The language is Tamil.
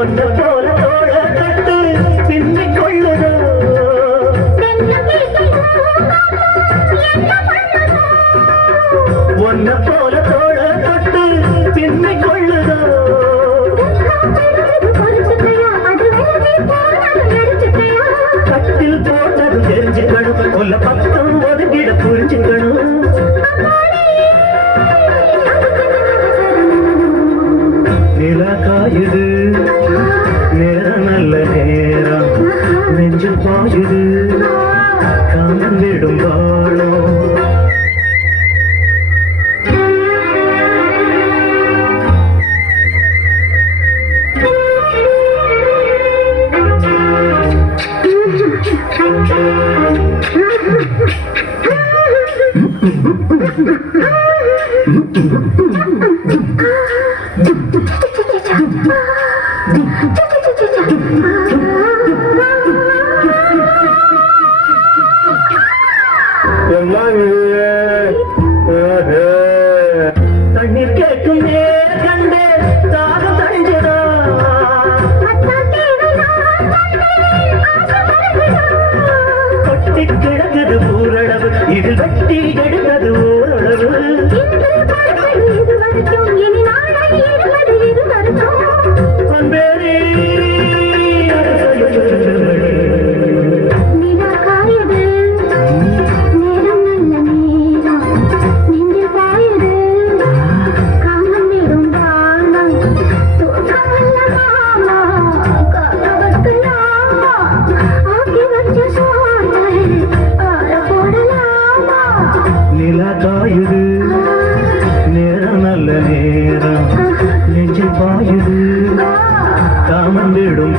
ஒன்ன போல தோழ கட்டு பின்னிக் கொள்ளுதோ ஒன்ன போல தோழ கட்டு பின்னிக் கொள்ளுதோ கட்டில் போட்டது தெரிஞ்சுக்கணும் கொல்ல பக்கம் ஒதுங்கிட புரிஞ்சுக்கணும் நிலா காயுது நேரம் நல்ல நேரம் நெஞ்சில் பாயுது காந்திடும் வாழும் தண்ணீர் கேட்கும் கண்டே தாகம் தணிஞ்சதா கொட்டி கிடக்குது ஊரளவு இதில் வெட்டி எடுத்தது ஓரளவு நிலா காயுது நேரம் நல்ல நேரம் நெஞ்சில் பாயுது காமம் விடும்